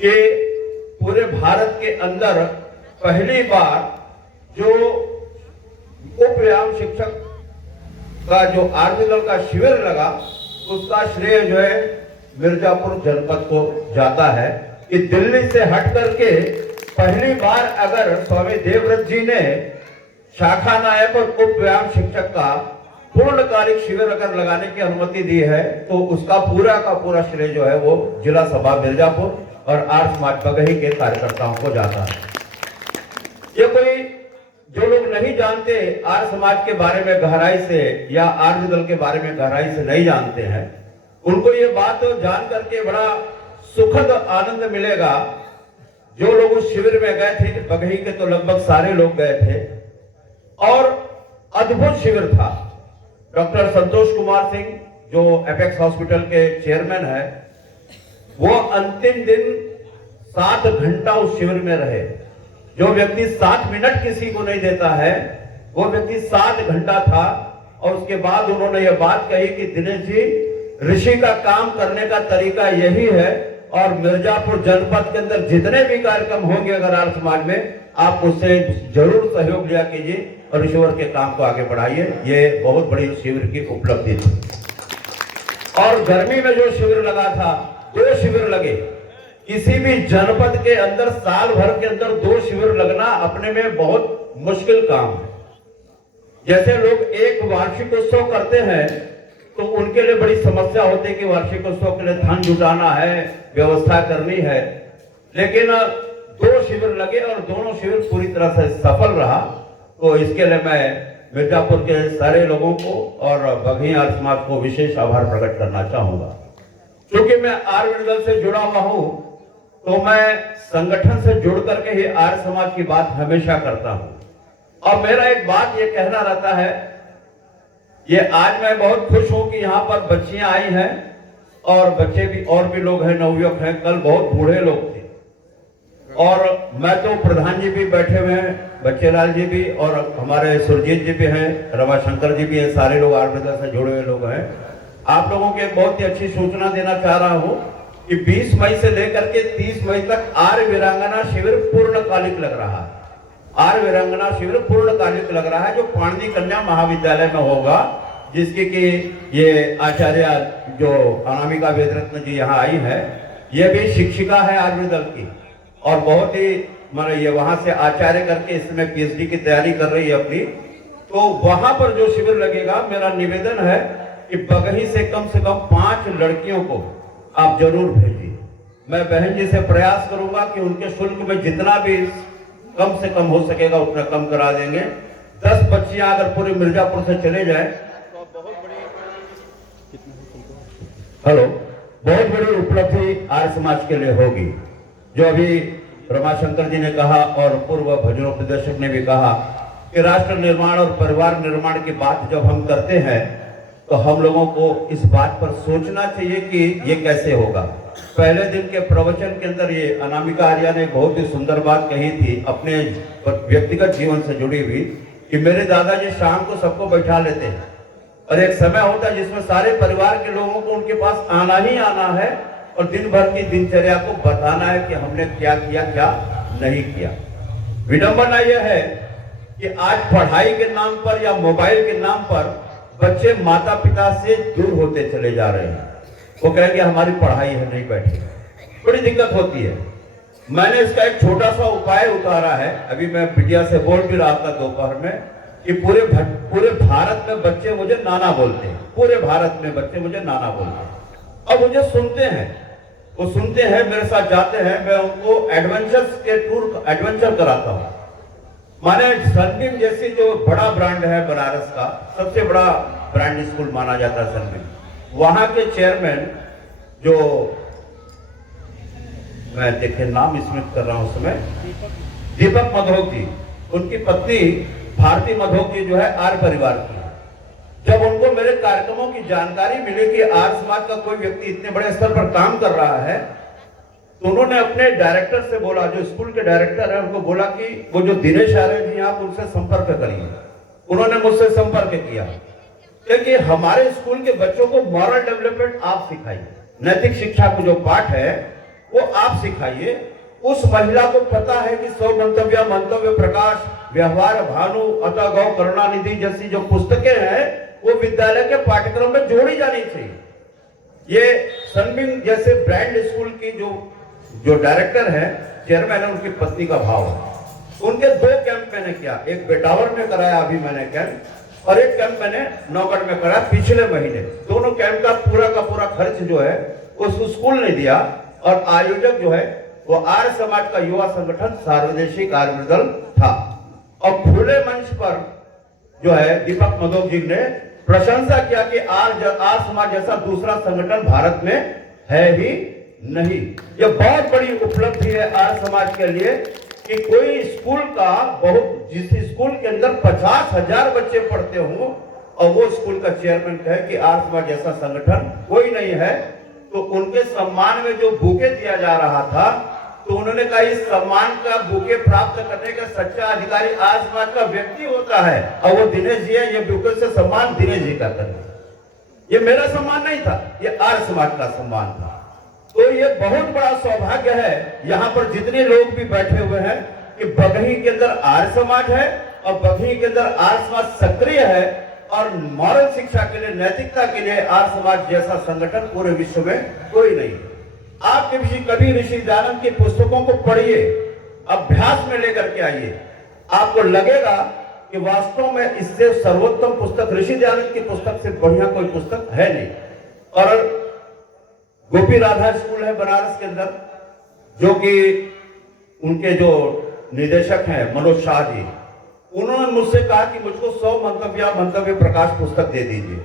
कि पूरे भारत के अंदर पहली बार जो उप व्यायाम शिक्षक का जो आर्मी दल का शिविर लगा, उसका श्रेय जो है मिर्जापुर जनपद को जाता है। कि दिल्ली से हट करके पहली बार अगर स्वामी देवव्रत जी ने शाखा नायक और उप व्यायाम शिक्षक का पूर्णकालिक शिविर अगर लगाने की अनुमति दी है, तो उसका पूरा का पूरा श्रेय जो है वो जिला सभा मिर्जापुर और आर्य समाज बगही के कार्यकर्ताओं को जाता है। ये कोई जो लोग नहीं जानते आर्य समाज के बारे में गहराई से या आर्य दल के बारे में गहराई से नहीं जानते हैं, उनको ये बात जान करके बड़ा सुखद आनंद मिलेगा। जो लोग उस शिविर में गए थे, बगही के तो लगभग सारे लोग गए थे, और अद्भुत शिविर था। डॉक्टर संतोष कुमार सिंह जो एपेक्स हॉस्पिटल के चेयरमैन है, वो अंतिम दिन 7 घंटा उस शिविर में रहे। जो व्यक्ति 7 मिनट किसी को नहीं देता है, वो व्यक्ति 7 घंटा था। और उसके बाद उन्होंने ये बात कही कि दिनेश जी, ऋषि का काम करने का तरीका यही है, और मिर्जापुर जनपद के अंदर जितने भी कार्यक्रम होंगे अगर आर्य समाज में, आप उससे जरूर सहयोग लिया कीजिए और ईश्वर के काम को आगे बढ़ाइए। ये बहुत बड़ी शिविर की उपलब्धि थी। और गर्मी में जो शिविर लगा था, 2 शिविर लगे। किसी भी जनपद के अंदर साल भर के अंदर 2 शिविर लगना अपने में बहुत मुश्किल काम है। जैसे लोग एक वार्षिक उत्सव करते हैं तो उनके लिए बड़ी समस्या होती है कि वार्षिक उत्सव के लिए धन जुटाना है, व्यवस्था करनी है, लेकिन 2 शिविर लगे और दोनों शिविर पूरी तरह से सफल रहा। तो इसके लिए मैं मिर्जापुर के सारे लोगों को और बगही आर्य समाज को विशेष आभार प्रकट करना चाहूंगा। क्योंकि मैं आर्य दल से जुड़ा हुआ हूं, तो मैं संगठन से जुड़ करके ही आर्य समाज की बात हमेशा करता हूं। और मेरा एक बात ये कहना रहता है, ये आज मैं बहुत खुश हूं कि यहाँ पर बच्चियां आई हैं और बच्चे भी और भी लोग हैं, नवयुवक हैं। कल बहुत बूढ़े लोग थे और मैं तो प्रधान जी भी बैठे हुए हैं, बच्चेलाल जी भी, और हमारे सुरजीत जी भी हैं, रमाशंकर जी भी हैं, सारे लोग आर्य दल से जुड़े हुए लोग हैं। आप लोगों को एक बहुत ही अच्छी सूचना देना चाह रहा हूं कि 20 मई से लेकर के 30 मई तक आर्य वीरांगना शिविर पूर्णकालिक लग रहा है। आर्य वीरांगना शिविर पूर्णकालिक लग रहा है, जो पाणिनि कन्या महाविद्यालय में होगा, जिसकी कि ये आचार्य जो अनामिका वेदरत्न जी यहाँ आई है, ये भी शिक्षिका है आर्य दल की, और बहुत ही माने ये वहां से आचार्य करके इसमें पीएचडी की तैयारी कर रही है अपनी। तो वहां पर जो शिविर लगेगा, मेरा निवेदन है कि बगही से कम 5 लड़कियों को आप जरूर भेजिए। मैं बहन जी से प्रयास करूंगा कि उनके शुल्क में जितना भी कम से कम हो सकेगा उतना कम करा देंगे। 10 बच्चियां अगर पूरे मिर्जापुर से चले जाए तो बहुत बड़ी उपलब्धि आर्य समाज के लिए होगी। जो अभी रमाशंकर जी ने कहा और पूर्व भजनोपदेशक ने भी कहा कि राष्ट्र निर्माण और परिवार निर्माण की बात जब हम करते हैं तो हम लोगों को इस बात पर सोचना चाहिए कि ये कैसे होगा। पहले दिन के प्रवचन के अंदर ये अनामिका आर्या ने बहुत ही सुंदर बात कही थी, अपने व्यक्तिगत जीवन से जुड़ी हुई, कि मेरे दादाजी शाम को सबको बैठा लेते हैं और एक समय होता है जिसमें सारे परिवार के लोगों को उनके पास आना ही आना है और दिन भर की दिनचर्या को बताना है कि हमने क्या किया क्या नहीं किया। विडंबना यह है कि आज पढ़ाई के नाम पर या मोबाइल के नाम पर बच्चे माता पिता से दूर होते चले जा रहे हैं। वो कहेंगे हमारी पढ़ाई है, नहीं बैठे, बड़ी दिक्कत होती है। मैंने इसका एक छोटा सा उपाय उतारा है, अभी मैं मीडिया से बोल भी रहा था दोपहर में, कि पूरे भारत में बच्चे मुझे नाना बोलते हैं, पूरे भारत में बच्चे मुझे नाना बोलते हैं और मुझे सुनते हैं, वो सुनते हैं, मेरे साथ जाते हैं, मैं उनको एडवेंचर कराता हूँ। माने सनबीम जैसी जो बड़ा ब्रांड है बनारस का, सबसे बड़ा ब्रांड स्कूल माना जाता है सनबीम, वहां के चेयरमैन जो मैं देखे नाम इसमें कर रहा हूं उस समय, दीपक मधोक जी, उनकी पत्नी भारती मधोक जी जो है आर्य परिवार की। जब उनको मेरे कार्यक्रमों की जानकारी मिली कि आर्य समाज का कोई व्यक्ति इतने बड़े स्तर पर काम कर रहा है, तो उन्होंने अपने डायरेक्टर से बोला, जो स्कूल के डायरेक्टर है, उनको बोला कि वो जो दिनेश आर्य जी आप उनसे संपर्क करिए। उन्होंने मुझसे संपर्क किया क्योंकि हमारे स्कूल के बच्चों को मॉरल डेवलपमेंट आप सिखाइए, नैतिक शिक्षा को जो पाठ है वो आप सिखाइए। उस महिला को पता है कि 100 मंतव्य, मंतव्य प्रकाश, व्यवहार भानु, अतः गौ, करुणानिधि जैसी जो पुस्तकें हैं वो विद्यालय के पाठ्यक्रम में जोड़ी जानी चाहिए। ये सनबिंग जैसे ब्रांड स्कूल की जो डायरेक्टर है, चेयरमैन है, उनकी पत्नी का भाव है। उनके 2 कैंप मैंने किया, एक बेटावर में कराया अभी मैंने कैंप, और एक कैंप मैंने नौगढ़ में कराया पिछले महीने। दोनों कैंप का पूरा खर्च जो है उस स्कूल ने दिया, और आयोजक जो है वो आर्य समाज का युवा संगठन सार्वदेशिक आर्य दल था। और खुले मंच पर जो है दीपक मधोक जी ने प्रशंसा किया कि आर्य समाज जैसा दूसरा संगठन भारत में है ही नहीं। यह बहुत बड़ी उपलब्धि है आर्य समाज के लिए कि कोई स्कूल का जिस स्कूल के अंदर 50,000 बच्चे पढ़ते हों और वो स्कूल का चेयरमैन कहे कि आर्य समाज जैसा संगठन कोई नहीं है। तो उनके सम्मान में जो बुके दिया जा रहा था, तो उन्होंने कहा इस सम्मान का बुके प्राप्त करने का सच्चा अधिकारी आर्य समाज का व्यक्ति होता है, और वो दिनेश जी है। ये बुके से सम्मान दिनेश जी का करना, ये मेरा सम्मान नहीं था, ये आर्य समाज का सम्मान था। तो ये बहुत बड़ा सौभाग्य है यहाँ पर जितने लोग भी बैठे हुए हैं कि बगही के अंदर आर्य समाज है, और बगही के अंदर आर्य समाज सक्रिय है, और मॉरल शिक्षा के लिए, नैतिकता के लिए आर्य समाज जैसा संगठन पूरे विश्व में कोई नहीं। आप कभी ऋषि दयानंद की पुस्तकों को पढ़िए, अभ्यास में लेकर के आइए, आपको लगेगा कि वास्तव में इससे सर्वोत्तम पुस्तक ऋषि दयानंद की पुस्तक से बढ़िया कोई पुस्तक है नहीं। और गोपी राधा स्कूल है बनारस के अंदर, जो कि उनके जो निदेशक हैं मनोज शाह जी, उन्होंने मुझसे कहा कि मुझको 100 मंतव्य प्रकाश पुस्तक दे दीजिए।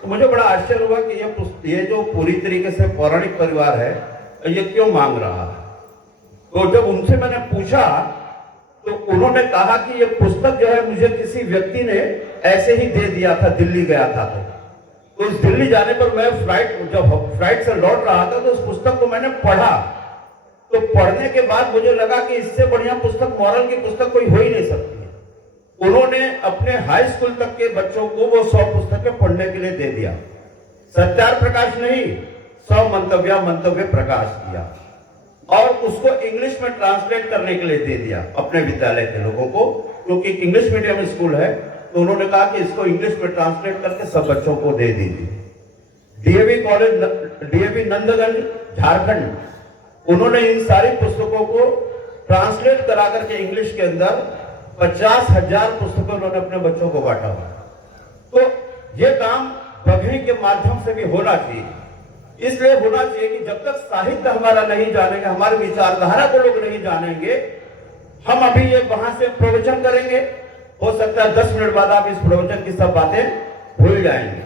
तो मुझे बड़ा आश्चर्य हुआ कि ये जो पूरी तरीके से पौराणिक परिवार है, ये क्यों मांग रहा है। तो जब उनसे मैंने पूछा तो उन्होंने कहा कि ये पुस्तक जो है मुझे किसी व्यक्ति ने ऐसे ही दे दिया था, दिल्ली गया था। तो उस दिल्ली जाने पर मैं जब फ्लाइट से लौट रहा था तो उस पुस्तक को मैंने पढ़ा। तो पढ़ने के बाद मुझे लगा कि इससे बढ़िया पुस्तक, मॉरल की पुस्तक कोई हो ही नहीं सकती। उन्होंने अपने हाई स्कूल तक के बच्चों को वो 100 पुस्तकें पढ़ने के लिए दे दिया। सत्यार्थ प्रकाश नहीं, 100 मंतव्य प्रकाश किया, और उसको इंग्लिश में ट्रांसलेट करने के लिए दे दिया अपने विद्यालय के लोगों को, क्योंकि इंग्लिश मीडियम स्कूल है। तो उन्होंने कहा कि इसको इंग्लिश में ट्रांसलेट करके सब बच्चों को दे दीजिए। डीएवी नंदगंज झारखंड, उन्होंने इन सारी पुस्तकों को ट्रांसलेट करा करके इंग्लिश के अंदर 50,000 पुस्तकें उन्होंने अपने बच्चों को बांटा हुआ। तो ये काम बघई के माध्यम से भी होना चाहिए। इसलिए होना चाहिए कि जब तक साहित्य हमारा नहीं जानेंगे, हमारी विचारधारा को लोग नहीं जानेंगे, हम अभी ये वहां से प्रवचन करेंगे, हो सकता है 10 मिनट बाद आप इस प्रवचन की सब बातें भूल जाएंगे।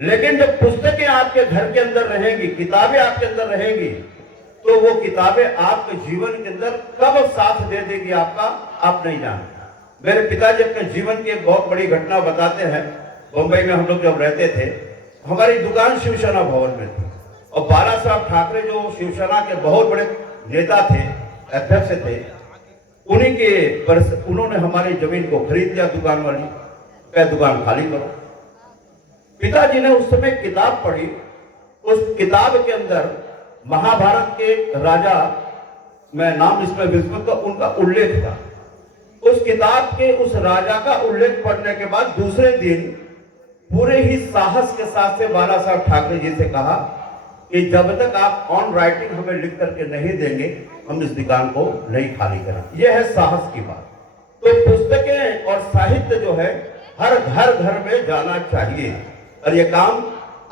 लेकिन जब पुस्तकें आपके घर के अंदर रहेंगी, किताबें आपके अंदर रहेंगी, तो वो किताबें आपके जीवन के अंदर कब साथ दे देगी आपका, आप नहीं जानते। मेरे पिताजी अपने जीवन की एक बहुत बड़ी घटना बताते हैं। बंबई में हम लोग जब रहते थे, हमारी दुकान शिवसेना भवन में थी, और बाला साहब ठाकरे जो शिवसेना के बहुत बड़े नेता थे, अध्यक्ष थे, उन्होंने हमारी जमीन को खरीद लिया। दुकान वाली कह दुकान खाली करो। पिताजी ने उस समय किताब पढ़ी, उस किताब के अंदर महाभारत के राजा, मैं नाम इसमें विस्मृत, उनका उल्लेख था। उस किताब के उस राजा का उल्लेख पढ़ने के बाद दूसरे दिन पूरे ही साहस के साथ से बाला साहब ठाकरे जी से कहा कि जब तक आप ऑन राइटिंग हमें लिख करके नहीं देंगे, हम इस दुकान को नहीं खाली करेंगे। यह है साहस की बात। तो पुस्तकें और साहित्य जो है हर घर में जाना चाहिए, और यह काम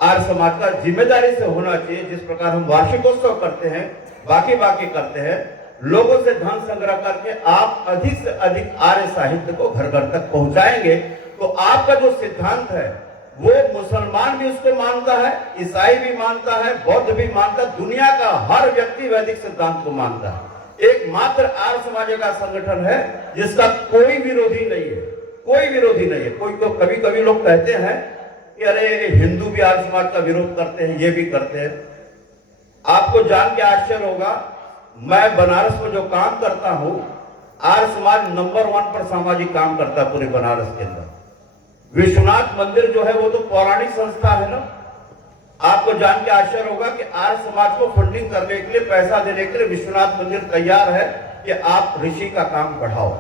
आर्य समाज का जिम्मेदारी से होना चाहिए। जिस प्रकार हम वार्षिकोत्सव करते हैं, बाकी करते हैं, लोगों से धन संग्रह करके आप अधिक से अधिक आर्य साहित्य को घर तक पहुंचाएंगे, तो आपका जो सिद्धांत है वो मुसलमान भी उसको मानता है, ईसाई भी मानता है, बौद्ध भी मानता है, दुनिया का हर व्यक्ति वैदिक सिद्धांत को मानता है। एकमात्र आर्य समाज का संगठन है जिसका कोई विरोधी नहीं है, कोई विरोधी नहीं है। कोई तो कभी लोग कहते हैं कि अरे हिंदू भी आर्य समाज का विरोध करते हैं, ये भी करते हैं। आपको जान के आश्चर्य होगा, मैं बनारस में जो काम करता हूं, आर्य समाज नंबर 1 पर सामाजिक काम करता है पूरे बनारस के अंदर। विश्वनाथ मंदिर जो है वो तो पौराणिक संस्था है ना। आपको जान के आश्चर्य होगा कि आर्य समाज को फंडिंग करने के लिए, पैसा देने के लिए विश्वनाथ मंदिर तैयार है कि आप ऋषि का काम बढ़ाओ।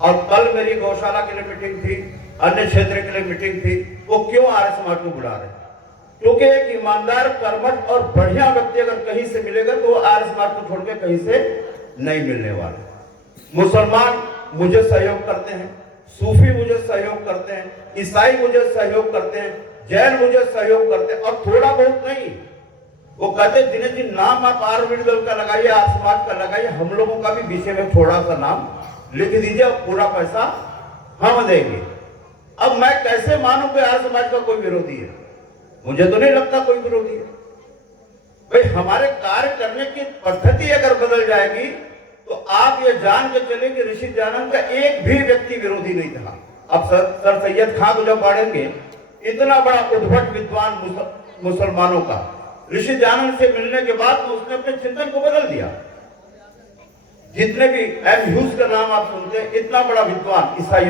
और कल मेरी गौशाला के लिए मीटिंग थी, अन्य क्षेत्र के लिए मीटिंग थी। वो क्यों आर्य समाज को बुला रहे? क्योंकि एक ईमानदार, कर्मठ और बढ़िया व्यक्ति अगर कहीं से मिलेगा तो आर्य समाज को छोड़ के कहीं से नहीं मिलने वाला। मुसलमान मुझे सहयोग करते हैं, सूफी मुझे सहयोग करते हैं, ईसाई मुझे सहयोग करते हैं, जैन मुझे सहयोग करते हैं, और थोड़ा बहुत नहीं। वो कहते दिनेश जी नाम आप आर्य दल का लगाइए, आर्य समाज का लगाइए, हम लोगों का भी विषय में थोड़ा सा नाम लिख दीजिए और पूरा पैसा हम देंगे। अब मैं कैसे मानूं कि आर्य समाज का कोई विरोधी है? मुझे तो नहीं लगता कोई विरोधी है। भाई हमारे कार्य करने की पद्धति अगर बदल जाएगी तो आप ये जान के चले कि ऋषि दयानंद का एक भी व्यक्ति विरोधी नहीं था। अब सर सैयद खां को जब पढ़ेंगे, इतना बड़ा उद्भट विद्वान मुसलमानों का, ऋषि दयानंद से मिलने के बाद तो उसने अपने चिंतन को बदल दिया। जितने भी एम ह्यूज का नाम आप सुनते हैं, इतना बड़ा विद्वान ईसाई